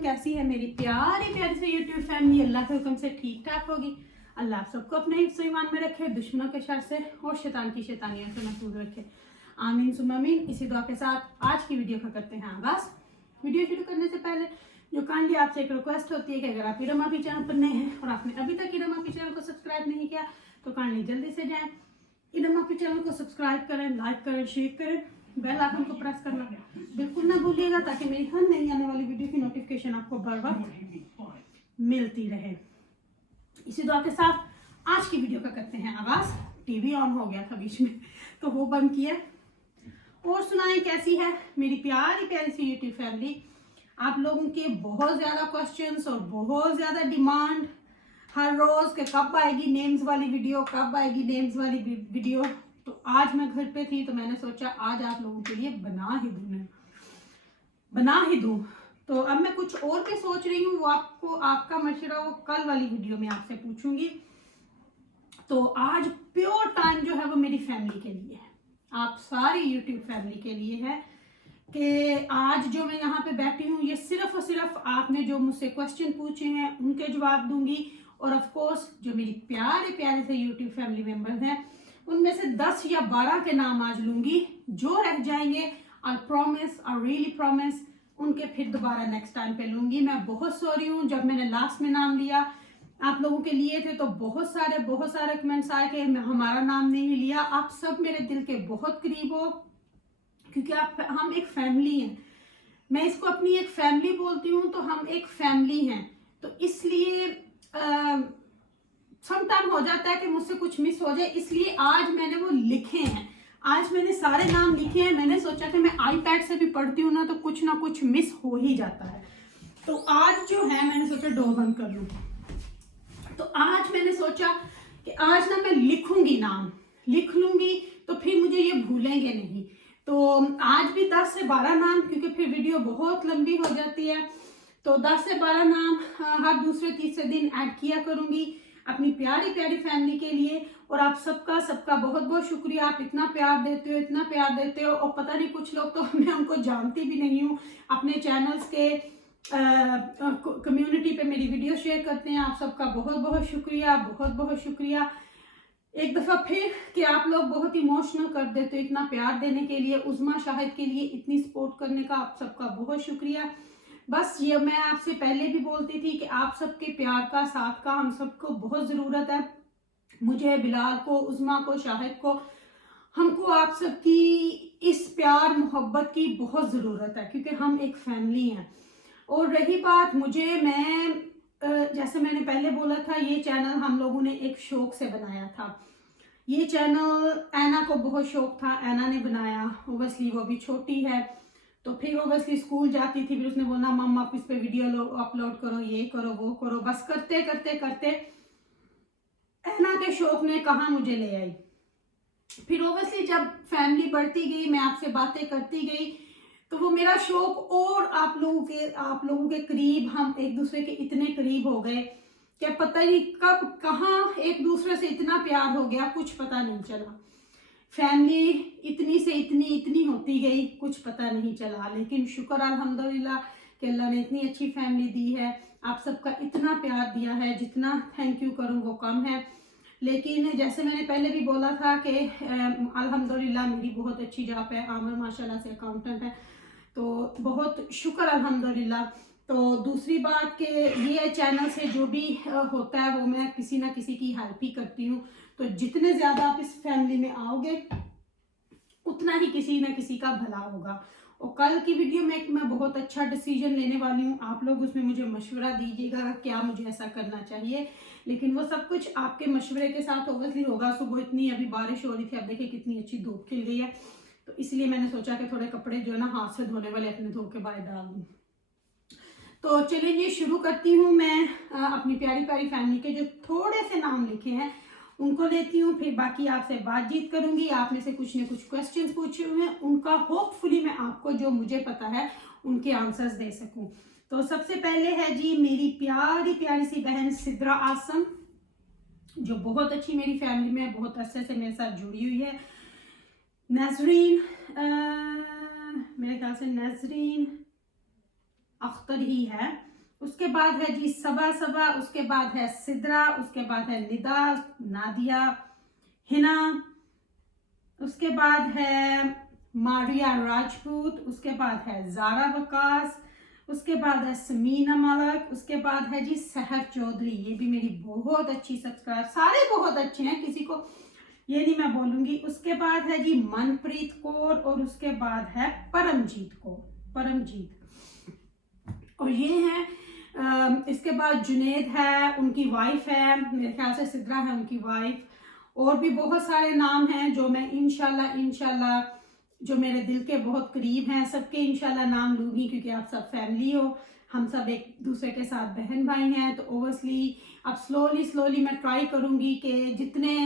कैसी है मेरी प्यारी प्यारी से यूट्यूब फैमिली। अल्लाह के हुक्म से ठीक ठाक होगी। अल्लाह सबको अपने हिफ्ज़ ईमान में रखे, दुश्मनों के शर से और शैतान की शैतानियों से महफूज रखे। आमीन सुम्मा आमीन। इसी दुआ के साथ आज की वीडियो का करते हैं आगाज़। वीडियो शुरू करने से पहले जो काइंडली आपसे एक रिक्वेस्ट होती है कि अगर आप इरम आपी चैनल पर नए हैं और आपने अभी तक इरम आपी चैनल को सब्सक्राइब नहीं किया तो काइंडली जल्दी से जाएं, इरम आपी चैनल को सब्सक्राइब करें, लाइक करें, शेयर करें, बेल आइकन को प्रेस करना बिल्कुल ना भूलिएगा ताकि मेरी हर नई आने वाली वीडियो की नोटिफिकेशन आपको बर वक्त मिलती रहे। इसी दुआ के साथ आज की वीडियो का करते हैं आगाज। टीवी ऑन हो गया था बीच में तो वो बंद किया। और सुनाएं कैसी है मेरी प्यारी प्यारी सी यूट्यूब फैमिली। आप लोगों के बहुत ज्यादा क्वेश्चंस और बहुत ज्यादा डिमांड हर रोज के कब आएगी नेम्स वाली वीडियो, कब आएगी नेम्स वाली वीडियो। तो आज मैं घर पे थी तो मैंने सोचा आज आप लोगों के लिए बना ही दूं। तो अब मैं कुछ और भी सोच रही हूँ, वो आपको आपका मशवरा वो कल वाली वीडियो में आपसे पूछूंगी। तो आज प्योर टाइम जो है वो मेरी फैमिली के लिए है, आप सारी यूट्यूब फैमिली के लिए है कि आज जो मैं यहाँ पे बैठी हूँ ये सिर्फ और सिर्फ आपने जो मुझसे क्वेश्चन पूछे हैं उनके जवाब दूंगी। और ऑफ कोर्स जो मेरी प्यारे प्यारे से यूट्यूब फैमिली मेंबर्स हैं उनमें से 10 या 12 के नाम आज लूंगी। जो रह जाएंगे I promise, I really promise, उनके फिर दोबारा नेक्स्ट टाइम पे लूंगी। मैं बहुत सॉरी हूँ, जब मैंने लास्ट में नाम लिया आप लोगों के लिए थे तो बहुत सारे कमेंट्स आए कि हमारा नाम नहीं लिया। आप सब मेरे दिल के बहुत करीब हो क्योंकि हम एक फैमिली हैं। मैं इसको अपनी एक फैमिली बोलती हूँ तो हम एक फैमिली हैं। तो इसलिए समटाइम हो जाता है कि मुझसे कुछ मिस हो जाए, इसलिए आज मैंने वो लिखे हैं। आज मैंने सारे नाम लिखे हैं। मैंने सोचा कि मैं आईपैड से भी पढ़ती हूँ ना तो कुछ ना कुछ मिस हो ही जाता है। तो आज जो है मैंने सोचा डोर बंद कर लूँ। तो आज मैंने सोचा कि आज ना मैं लिखूंगी, नाम लिख लूंगी तो फिर मुझे ये भूलेंगे नहीं। तो आज भी 10 से 12 नाम, क्योंकि फिर वीडियो बहुत लंबी हो जाती है, तो 10 से 12 नाम हर दूसरे तीसरे दिन ऐड किया करूंगी अपनी प्यारी प्यारी फैमिली के लिए। और आप सबका बहुत बहुत शुक्रिया। आप इतना प्यार देते हो और पता नहीं कुछ लोग तो मैं उनको जानती भी नहीं हूँ, अपने चैनल्स के कम्युनिटी पे मेरी वीडियो शेयर करते हैं। आप सबका बहुत बहुत शुक्रिया। एक दफ़ा फिर कि आप लोग बहुत इमोशनल कर देते हो, इतना प्यार देने के लिए, उज़मा शाहिद के लिए इतनी सपोर्ट करने का आप सबका बहुत शुक्रिया। बस ये मैं आपसे पहले भी बोलती थी कि आप सबके प्यार का, साथ का हम सबको बहुत ज़रूरत है। मुझे, बिलाल को, उज़मा को, शाहिद को, हमको आप सबकी इस प्यार मोहब्बत की बहुत ज़रूरत है क्योंकि हम एक फैमिली हैं। और रही बात मुझे, मैं जैसे मैंने पहले बोला था ये चैनल हम लोगों ने एक शौक से बनाया था। ये चैनल ऐना को बहुत शौक था, ऐना ने बनाया। ओबवियसली वो भी छोटी है तो फिर ओबवियसली स्कूल जाती थी, फिर उसने बोला मम्मा आप इस पे वीडियो अपलोड करो, ये करो वो करो। बस करते करते ऐना के शौक ने कहा मुझे ले आई। फिर ओबवियसली जब फैमिली बढ़ती गई, मैं आपसे बातें करती गई तो वो मेरा शौक और आप लोगों के करीब, हम एक दूसरे के इतने करीब हो गए कि पता ही कब कहाँ एक दूसरे से इतना प्यार हो गया कुछ पता नहीं चला। फैमिली इतनी से इतनी होती गई, कुछ पता नहीं चला। लेकिन शुक्र अल्हम्दुलिल्लाह कि अल्लाह ने इतनी अच्छी फैमिली दी है, आप सबका इतना प्यार दिया है, जितना थैंक यू करूँ वो कम है। लेकिन जैसे मैंने पहले भी बोला था कि अल्हम्दुलिल्लाह मेरी बहुत अच्छी जॉब है, आमिर माशाल्लाह से अकाउंटेंट है, तो बहुत शुक्र अल्हम्दुलिल्लाह। तो दूसरी बात कि ये चैनल से जो भी होता है वो मैं किसी ना किसी की हेल्प ही करती हूँ। तो जितने ज़्यादा आप इस फैमिली में आओगे उतना ही किसी ना किसी का भला होगा। और कल की वीडियो में मैं बहुत अच्छा डिसीजन लेने वाली हूँ, आप लोग उसमें मुझे मशवरा दीजिएगा क्या मुझे ऐसा करना चाहिए। लेकिन वो सब कुछ आपके मशवरे के साथ ओबवियसली होगा। सुबह इतनी अभी बारिश हो रही थी, अब देखिए कितनी अच्छी धूप खिल गई है, तो इसलिए मैंने सोचा कि थोड़े कपड़े जो है ना हाथ से धोने वाले अपने धो के बाहर डाल दूँ। तो चलिए ये शुरू करती हूँ। मैं अपनी प्यारी प्यारी फैमिली के जो थोड़े से नाम लिखे हैं उनको लेती हूँ, फिर बाकी आपसे बातचीत करूंगी। आप में से कुछ ने कुछ क्वेश्चंस पूछे हुए हैं, उनका होपफुली मैं आपको जो मुझे पता है उनके आंसर्स दे सकूं। तो सबसे पहले है जी मेरी प्यारी प्यारी सी बहन सिद्रा आसम, जो बहुत अच्छी मेरी फैमिली में बहुत अरसे से मेरे साथ जुड़ी हुई है। नजरीन, मेरे ख्याल से नजरीन अख्तर ही है, उसके बाद है जी सबा सबा, उसके बाद है सिद्रा, उसके बाद है निदा, नादिया, हिना, उसके बाद है मारिया राजपूत, उसके बाद है जारा वकास, उसके बाद है समीना मलक, उसके बाद है जी सहर चौधरी, ये भी मेरी बहुत अच्छी सब्सक्राइबर, सारे बहुत अच्छे हैं, किसी को ये नहीं मैं बोलूंगी। उसके बाद है जी मनप्रीत कौर और उसके बाद है परमजीत कौर, परमजीत, और ये है इसके बाद जुनेद है, उनकी वाइफ है, मेरे ख्याल से सिद्रा है उनकी वाइफ, और भी बहुत सारे नाम हैं जो मैं इंशाल्लाह जो मेरे दिल के बहुत करीब हैं, सबके इंशाल्लाह नाम लूंगी, क्योंकि आप सब फैमिली हो, हम सब एक दूसरे के साथ बहन भाई हैं। तो ओबियसली अब स्लोली मैं ट्राई करूंगी कि जितने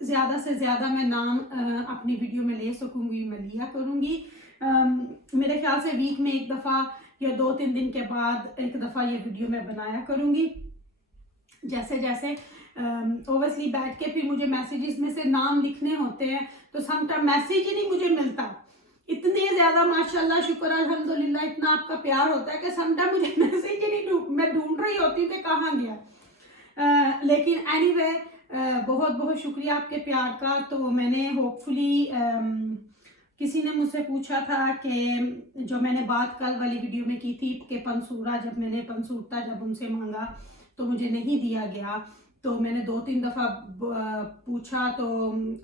ज़्यादा से ज़्यादा मैं नाम अपनी वीडियो में ले सकूंगी मैं लिया करूंगी। मेरे ख्याल से वीक में एक दफ़ा या 2-3 दिन के बाद एक दफ़ा ये वीडियो मैं बनाया करूंगी। जैसे जैसे ओबियसली बैठ के फिर मुझे मैसेजेस में से नाम लिखने होते हैं, तो समटाइम मैसेज ही नहीं मुझे मिलता, इतने ज़्यादा माशाल्लाह शुक्र अल्हम्दुलिल्लाह इतना आपका प्यार होता है कि समटाइम मुझे मैसेज ही नहीं मैं ढूंढ रही होती हूँ कि कहाँ गया। लेकिन एनीवे बहुत बहुत शुक्रिया आपके प्यार का। तो मैंने होपफुली किसी ने मुझसे पूछा था कि जो मैंने बात कल वाली वीडियो में की थी कि पंसूरा, जब मैंने पंसूरता जब उनसे मांगा तो मुझे नहीं दिया गया, तो मैंने 2-3 दफ़ा पूछा, तो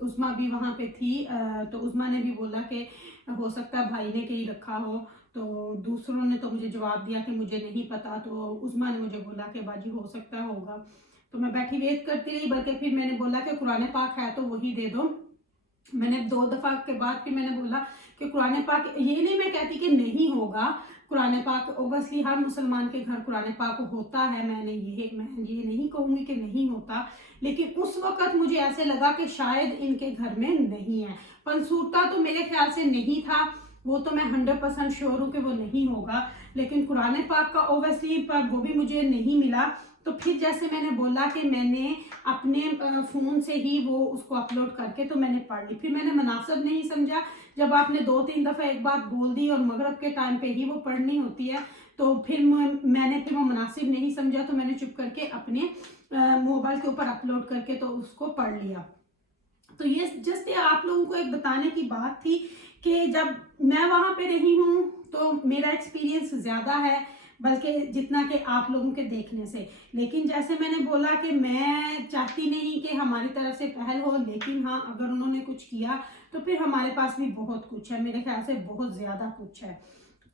उस्मा भी वहाँ पे थी, तो उस्मा ने भी बोला कि हो सकता है भाई ने कहीं रखा हो, तो दूसरों ने तो मुझे जवाब दिया कि मुझे नहीं पता, तो उस्मा ने मुझे बोला कि बाजी हो सकता होगा। तो मैं बैठी वेट करती रही, बल्कि फिर मैंने बोला कि कुरान पाक है तो वही दे दो। मैंने 2 दफ़ा के बाद फिर मैंने बोला कि कुरान पाक, ये नहीं मैं कहती कि नहीं होगा कुरान पाक, ओबियसली हर मुसलमान के घर कुरान पाक होता है, मैं ये नहीं कहूँगी कि नहीं होता, लेकिन उस वक़्त मुझे ऐसे लगा कि शायद इनके घर में नहीं है। पंसूरता तो मेरे ख्याल से नहीं था, वो तो मैं 100% श्योर हूँ कि वो नहीं होगा, लेकिन कुरान पाक का ओबियसली पर वो भी मुझे नहीं मिला। तो फिर जैसे मैंने बोला कि मैंने अपने फ़ोन से ही वो उसको अपलोड करके तो मैंने पढ़ ली, फिर मैंने मुनासिब नहीं समझा, जब आपने 2-3 दफ़ा एक बात बोल दी और मगरब के टाइम पे ही वो पढ़नी होती है, तो फिर मैंने फिर वो मुनासिब नहीं समझा, तो मैंने चुप करके अपने मोबाइल के ऊपर अपलोड करके तो उसको पढ़ लिया। तो ये जस्ट आप लोगों को एक बताने की बात थी कि जब मैं वहाँ पे रही हूँ तो मेरा एक्सपीरियंस ज़्यादा है बल्कि जितना कि आप लोगों के देखने से, लेकिन जैसे मैंने बोला कि मैं चाहती नहीं कि हमारी तरफ से पहल हो, लेकिन हाँ अगर उन्होंने कुछ किया तो फिर हमारे पास भी बहुत कुछ है, मेरे ख्याल से बहुत ज़्यादा कुछ है।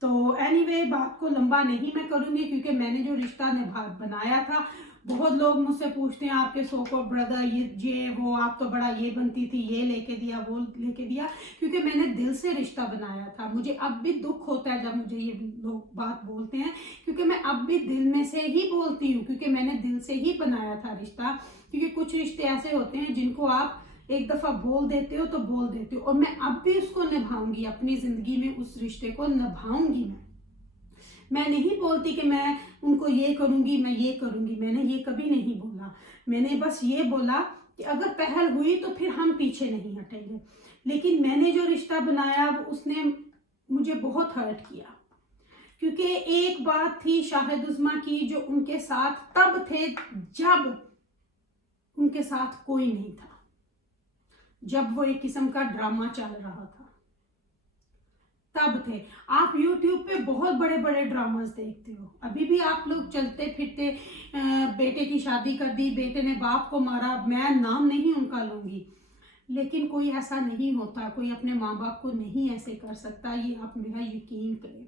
तो एनीवे बात को लंबा नहीं मैं करूँगी, क्योंकि मैंने जो रिश्ता बनाया था, बहुत लोग मुझसे पूछते हैं आपके सो कॉल्ड ब्रदर ये वो, आप तो बड़ा ये बनती थी, ये लेके दिया वो लेके दिया, क्योंकि मैंने दिल से रिश्ता बनाया था। मुझे अब भी दुख होता है जब मुझे ये लोग बात बोलते हैं, क्योंकि मैं अब भी दिल में से ही बोलती हूँ, क्योंकि मैंने दिल से ही बनाया था रिश्ता। क्योंकि कुछ रिश्ते ऐसे होते हैं जिनको आप एक दफ़ा बोल देते हो तो बोल देते हो, और मैं अब भी उसको निभाऊंगी, अपनी ज़िंदगी में उस रिश्ते को निभाऊंगी। मैं नहीं बोलती कि मैं उनको ये करूंगी मैं ये करूंगी, मैंने ये कभी नहीं बोला। मैंने बस ये बोला कि अगर पहल हुई तो फिर हम पीछे नहीं हटेंगे, लेकिन मैंने जो रिश्ता बनाया उसने मुझे बहुत हर्ट किया, क्योंकि एक बात थी शाहिद उस्मा की जो उनके साथ तब थे जब उनके साथ कोई नहीं था, जब वो एक किस्म का ड्रामा चल रहा था, तब थे। आप YouTube पे बहुत बड़े बड़े ड्रामास देखते हो, अभी भी आप लोग चलते फिरते बेटे की शादी कर दी, बेटे ने बाप को मारा, मैं नाम नहीं उनका लूंगी, लेकिन कोई ऐसा नहीं होता, कोई अपने माँ बाप को नहीं ऐसे कर सकता, ये आप मेरा यकीन करें।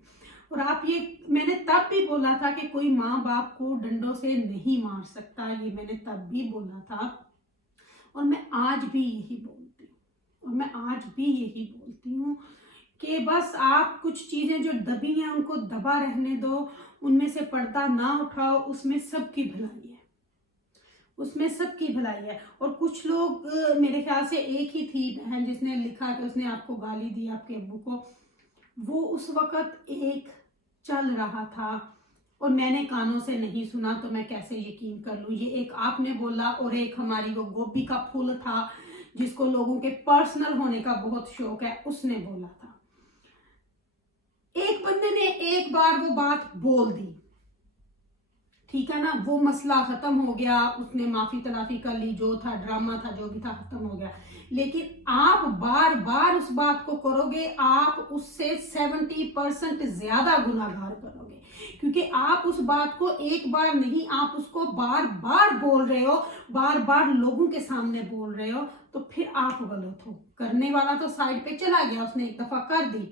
और आप ये मैंने तब भी बोला था कि कोई माँ बाप को डंडों से नहीं मार सकता, ये मैंने तब भी बोला था, और मैं आज भी यही बोलती हूँ, और मैं आज भी यही बोलती हूँ कि बस आप कुछ चीज़ें जो दबी हैं उनको दबा रहने दो, उनमें से पर्दा ना उठाओ, उसमें सबकी भलाई है, उसमें सबकी भलाई है। और कुछ लोग मेरे ख्याल से एक ही थी बहन जिसने लिखा कि उसने आपको गाली दी आपके अब्बू को, वो उस वक़्त एक चल रहा था और मैंने कानों से नहीं सुना, तो मैं कैसे यकीन कर लूँ। ये एक आपने बोला और एक हमारी वो गोभी का फूल था जिसको लोगों के पर्सनल होने का बहुत शौक है, उसने बोला था। एक बंदे ने एक बार वो बात बोल दी, ठीक है ना, वो मसला खत्म हो गया, उसने माफी तलाफी कर ली, जो था ड्रामा था जो भी था खत्म हो गया। लेकिन आप बार बार उस बात को करोगे, आप उससे 70% ज्यादा गुनाहगार बनोगे, क्योंकि आप उस बात को एक बार नहीं, आप उसको बार बार बोल रहे हो, बार बार लोगों के सामने बोल रहे हो, तो फिर आप गलत हो। करने वाला तो साइड पे चला गया, उसने एक दफा कर दी,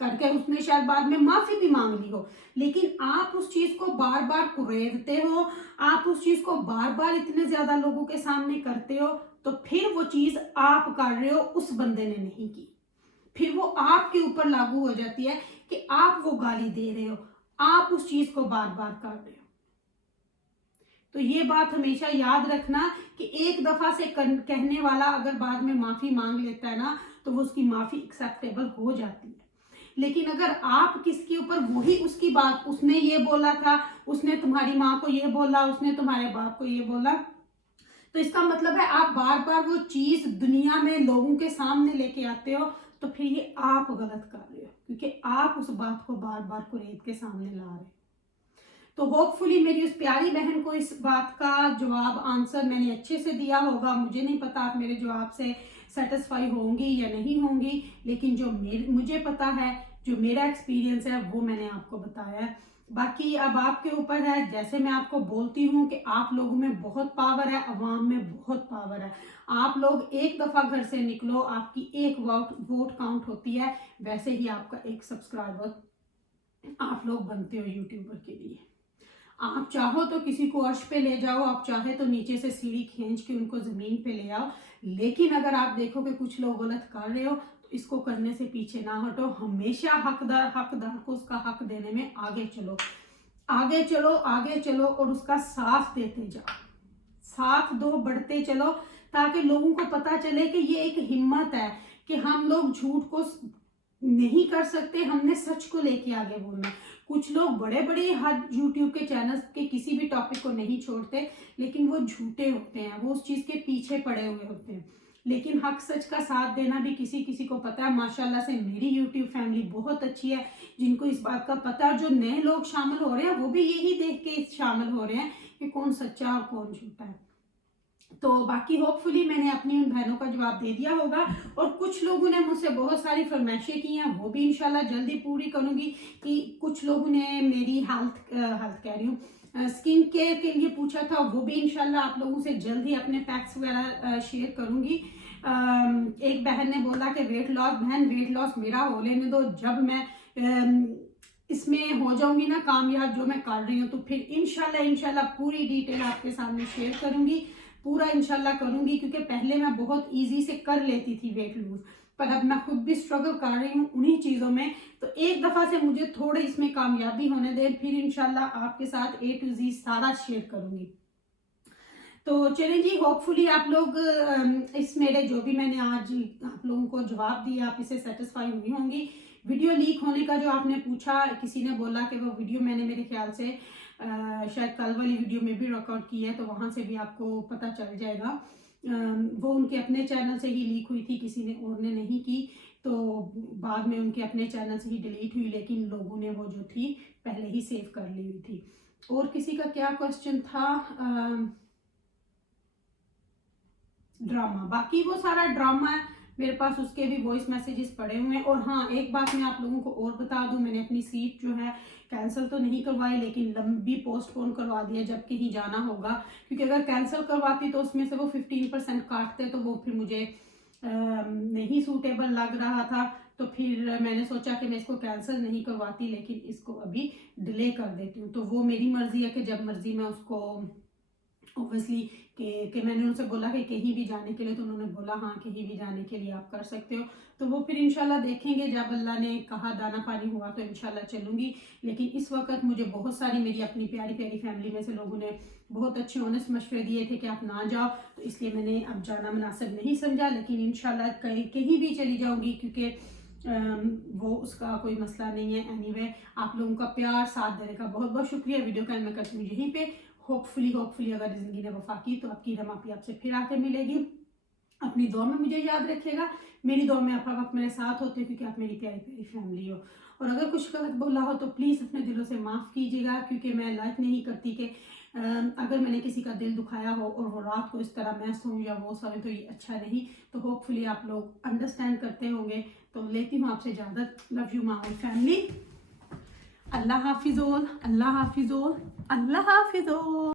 करके उसने शायद बाद में माफी भी मांग ली हो, लेकिन आप उस चीज को बार बार कुरेदते हो, आप उस चीज को बार बार इतने ज्यादा लोगों के सामने करते हो, तो फिर वो चीज आप कर रहे हो, उस बंदे ने नहीं की, फिर वो आपके ऊपर लागू हो जाती है कि आप वो गाली दे रहे हो, आप उस चीज को बार बार कर रहे हो। तो ये बात हमेशा याद रखना कि एक दफा से कहने वाला अगर बाद में माफी मांग लेता है ना, तो वो उसकी माफी एक्सेप्टेबल हो जाती है। लेकिन अगर आप किसके ऊपर वही उसकी बात, उसने ये बोला था, उसने तुम्हारी माँ को ये बोला, उसने तुम्हारे बाप को ये बोला, तो इसका मतलब है आप बार बार वो चीज दुनिया में लोगों के सामने लेके आते हो, तो फिर ये आप गलत कर रहे हो, क्योंकि आप उस बात को बार बार कुरेद के सामने ला रहे हो। तो होपफुली मेरी उस प्यारी बहन को इस बात का जवाब आंसर मैंने अच्छे से दिया होगा। मुझे नहीं पता आप मेरे जवाब से सेटिस्फाई होंगी या नहीं होंगी, लेकिन जो मुझे पता है, जो मेरा एक्सपीरियंस है, वो मैंने आपको बताया है। बाकी अब आपके ऊपर है, जैसे मैं आपको बोलती हूँ कि आप लोगों में बहुत पावर है, अवाम में बहुत पावर है। आप लोग एक दफा घर से निकलो, आपकी एक वोट काउंट होती है, वैसे ही आपका एक सब्सक्राइबर आप लोग बनते हो यूट्यूबर के लिए। आप चाहो तो किसी को अर्श पे ले जाओ, आप चाहे तो नीचे से सीढ़ी खींच के उनको जमीन पे ले आओ, लेकिन अगर आप देखो कि कुछ लोग गलत कर रहे हो, तो इसको करने से पीछे ना हटो। हमेशा हकदार को उसका हक देने में आगे चलो, आगे चलो, आगे चलो, और उसका साथ देते जाओ, साथ दो, बढ़ते चलो, ताकि लोगों को पता चले कि ये एक हिम्मत है कि हम लोग झूठ को नहीं कर सकते, हमने सच को लेके आगे बोलना। कुछ लोग बड़े बड़े हर यूट्यूब के चैनल के किसी भी टॉपिक को नहीं छोड़ते, लेकिन वो झूठे होते हैं, वो उस चीज के पीछे पड़े हुए होते हैं। लेकिन हक सच का साथ देना भी किसी किसी को पता है। माशाल्लाह से मेरी यूट्यूब फैमिली बहुत अच्छी है, जिनको इस बात का पता है। जो नए लोग शामिल हो रहे हैं, वो भी यही देख के शामिल हो रहे हैं कि कौन सच्चा और कौन झूठा है। तो बाकी होपफुली मैंने अपनी उन बहनों का जवाब दे दिया होगा, और कुछ लोगों ने मुझसे बहुत सारी फरमाइशें की हैं, वो भी इंशाल्लाह जल्दी पूरी करूंगी। कि कुछ लोगों ने मेरी हेल्थ कह रही हूँ, स्किन केयर के लिए पूछा था, वो भी इंशाल्लाह आप लोगों से जल्दी अपने पैक्स वगैरह शेयर करूंगी। एक बहन ने बोला कि वेट लॉस, बहन वेट लॉस मेरा हो लेने दो, जब मैं इसमें हो जाऊंगी ना कामयाब जो मैं कर रही हूँ, तो फिर इंशाल्लाह पूरी डिटेल आपके सामने शेयर करूंगी, पूरा इंशाल्लाह करूंगी। क्योंकि पहले मैं बहुत इजी से कर लेती थी वेट लूज, पर अब मैं खुद भी स्ट्रगल कर रही हूँ उन्हीं चीज़ों में। तो एक दफ़ा से मुझे थोड़े इसमें कामयाबी होने दे, फिर इंशाल्लाह आपके साथ A to Z सारा शेयर करूंगी। तो चलें जी, होपफुली आप लोग इस मेरे जो भी मैंने आज आप लोगों को जवाब दिया, आप इससे सेटिस्फाई हुई होंगी। वीडियो लीक होने का जो आपने पूछा, किसी ने बोला कि वो वीडियो मैंने मेरे ख्याल से शायद कल वाली वीडियो में भी रिकॉर्ड की है, तो वहाँ से भी आपको पता चल जाएगा। वो उनके अपने चैनल से ही लीक हुई थी, किसी ने और ने नहीं की, तो बाद में उनके अपने चैनल से ही डिलीट हुई, लेकिन लोगों ने वो जो थी पहले ही सेव कर ली हुई थी। और किसी का क्या क्वेश्चन था? ड्रामा, बाकी वो सारा ड्रामा है मेरे पास, उसके भी वॉइस मैसेजेस पड़े हुए हैं। और हाँ, एक बात मैं आप लोगों को और बता दूं, मैंने अपनी सीट जो है कैंसिल तो नहीं करवाई, लेकिन लंबी पोस्टपोन करवा दिया, जब कहीं जाना होगा। क्योंकि अगर कैंसिल करवाती तो उसमें से वो 15% काटते, तो वो फिर मुझे नहीं सूटेबल लग रहा था। तो फिर मैंने सोचा कि मैं इसको कैंसिल नहीं करवाती, लेकिन इसको अभी डिले कर देती हूँ। तो वो मेरी मर्जी है कि जब मर्जी मैं उसको ऑब्वियसली कि मैंने उनसे बोला कि कहीं भी जाने के लिए, तो उन्होंने बोला हाँ कहीं भी जाने के लिए आप कर सकते हो। तो वो फिर इंशाल्लाह देखेंगे, जब अल्लाह ने कहा दाना पानी हुआ तो इंशाल्लाह चलूंगी। लेकिन इस वक्त मुझे बहुत सारी मेरी अपनी प्यारी प्यारी फैमिली में से लोगों ने बहुत अच्छे ऑनेस्ट मशवरे दिए थे कि आप ना जाओ, तो इसलिए मैंने अब जाना मुनासिब नहीं समझा। लेकिन इंशाल्लाह कहीं भी चली जाऊँगी, क्योंकि वो उसका कोई मसला नहीं है। एनीवे, आप लोगों का प्यार साथ देने का बहुत बहुत शुक्रिया। वीडियो का मैं करती हूँ यहीं पे। होपफुली अगर जिंदगी ने वफा की तो आपकी रमापी आपसे फिर आकर मिलेगी। अपनी दुआ में मुझे याद रखिएगा, मेरी दुआ में आप हर वक्त मेरे साथ होते हैं, क्योंकि आप मेरी प्यारी प्यारी फैमिली हो। और अगर कुछ गलत बोला हो तो प्लीज़ अपने दिलों से माफ़ कीजिएगा, क्योंकि मैं लाइक नहीं करती कि अगर मैंने किसी का दिल दुखाया हो और वो रात को इस तरह मैं सोऊं या वो सोए, तो ये अच्छा नहीं। तो होपफुली आप लोग अंडरस्टैंड करते होंगे। तो लेती हूँ आपसे इजाज़त। Love you my family. अल्लाह हाफिज़ोल, अल्लाह हाफिज़ोल, अल्लाह हाफिज़ोल।